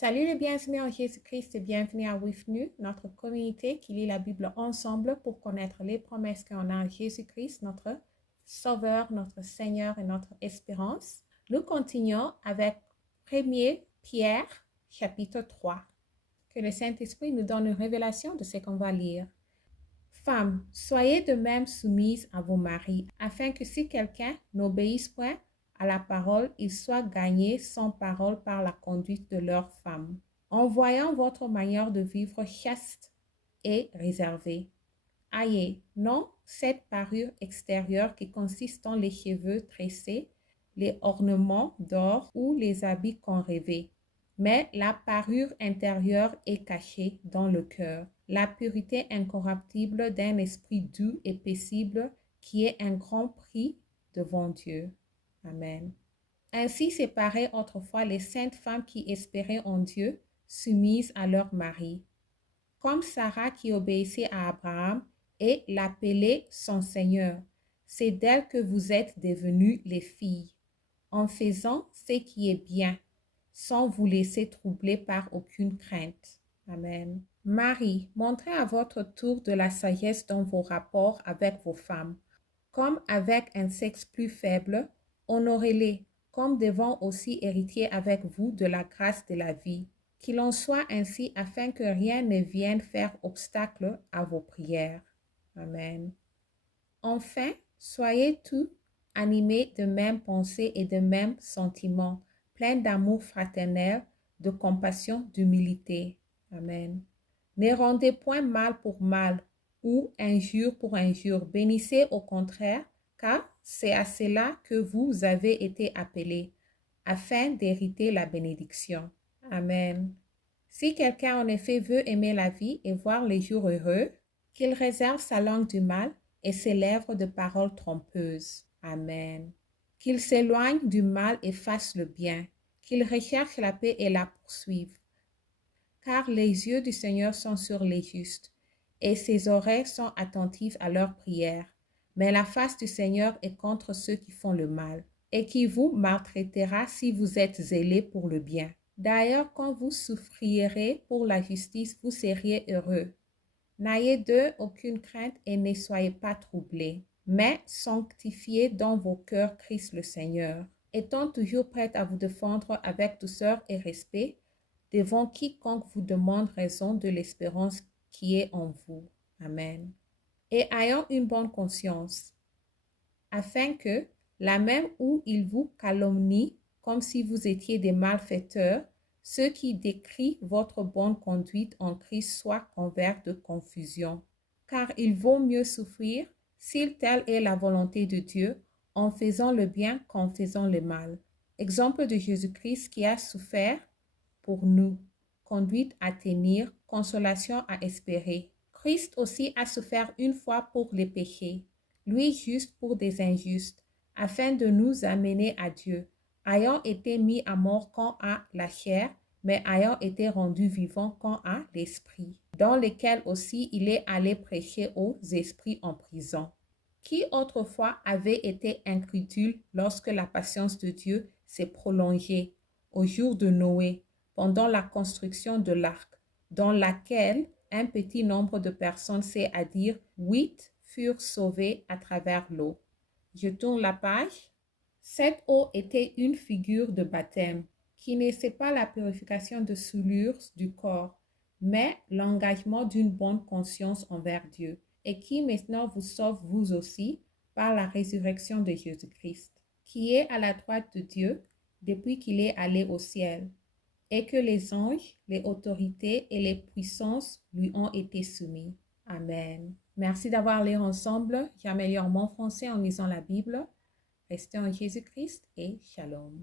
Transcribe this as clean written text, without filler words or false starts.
Salut les bienvenus en Jésus-Christ et bienvenue à WIFNU, notre communauté qui lit la Bible ensemble pour connaître les promesses qu'on a en Jésus-Christ, notre Sauveur, notre Seigneur et notre espérance. Nous continuons avec 1er Pierre, chapitre 3. Que le Saint-Esprit nous donne une révélation de ce qu'on va lire. Femmes, soyez de même soumises à vos maris, afin que si quelqu'un n'obéisse point à la parole, ils soient gagnés sans parole par la conduite de leurs femmes, en voyant votre manière de vivre chaste et réservée. Ayez non cette parure extérieure qui consiste en les cheveux tressés, les ornements d'or ou les habits qu'on rêvait, mais la parure intérieure est cachée dans le cœur, la pureté incorruptible d'un esprit doux et paisible qui est un grand prix devant Dieu. Amen. Ainsi séparaient autrefois les saintes femmes qui espéraient en Dieu, soumises à leur mari, comme Sarah qui obéissait à Abraham et l'appelait son Seigneur. C'est d'elle que vous êtes devenues les filles, en faisant ce qui est bien, sans vous laisser troubler par aucune crainte. Amen. Marie, montrez à votre tour de la sagesse dans vos rapports avec vos femmes. Comme avec un sexe plus faible, honorez-les, comme devant aussi héritiers avec vous de la grâce de la vie. Qu'il en soit ainsi afin que rien ne vienne faire obstacle à vos prières. Amen. Enfin, soyez tous animés de mêmes pensées et de mêmes sentiments, pleins d'amour fraternel, de compassion, d'humilité. Amen. Ne rendez point mal pour mal ou injure pour injure. Bénissez au contraire, car c'est à cela que vous avez été appelés, afin d'hériter la bénédiction. Amen. Si quelqu'un en effet veut aimer la vie et voir les jours heureux, qu'il réserve sa langue du mal et ses lèvres de paroles trompeuses. Amen. Qu'il s'éloigne du mal et fasse le bien, qu'il recherche la paix et la poursuive. Car les yeux du Seigneur sont sur les justes, et ses oreilles sont attentives à leurs prières. Mais la face du Seigneur est contre ceux qui font le mal, et qui vous maltraitera si vous êtes zélés pour le bien. D'ailleurs, quand vous souffrirez pour la justice, vous seriez heureux. N'ayez d'eux aucune crainte et ne soyez pas troublés, mais sanctifiez dans vos cœurs Christ le Seigneur, étant toujours prêts à vous défendre avec douceur et respect devant quiconque vous demande raison de l'espérance qui est en vous. Amen. Et ayant une bonne conscience, afin que, là même où ils vous calomnient, comme si vous étiez des malfaiteurs, ceux qui décrient votre bonne conduite en Christ soient couverts de confusion. Car il vaut mieux souffrir, si telle est la volonté de Dieu, en faisant le bien qu'en faisant le mal. Exemple de Jésus-Christ qui a souffert pour nous, conduite à tenir, consolation à espérer. Christ aussi a souffert une fois pour les péchés, lui juste pour des injustes, afin de nous amener à Dieu, ayant été mis à mort quant à la chair, mais ayant été rendu vivant quant à l'esprit, dans lequel aussi il est allé prêcher aux esprits en prison, qui autrefois avaient été incrédules lorsque la patience de Dieu s'est prolongée au jour de Noé, pendant la construction de l'arc, dans laquelle un petit nombre de personnes, c'est-à-dire 8, furent sauvées à travers l'eau. Je tourne la page. Cette eau était une figure de baptême, qui n'est pas la purification de souillures du corps, mais l'engagement d'une bonne conscience envers Dieu, et qui maintenant vous sauve vous aussi par la résurrection de Jésus-Christ, qui est à la droite de Dieu depuis qu'il est allé au ciel, et que les anges, les autorités et les puissances lui ont été soumis. Amen. Merci d'avoir lu ensemble. J'améliore mon français en lisant la Bible. Restez en Jésus-Christ et shalom.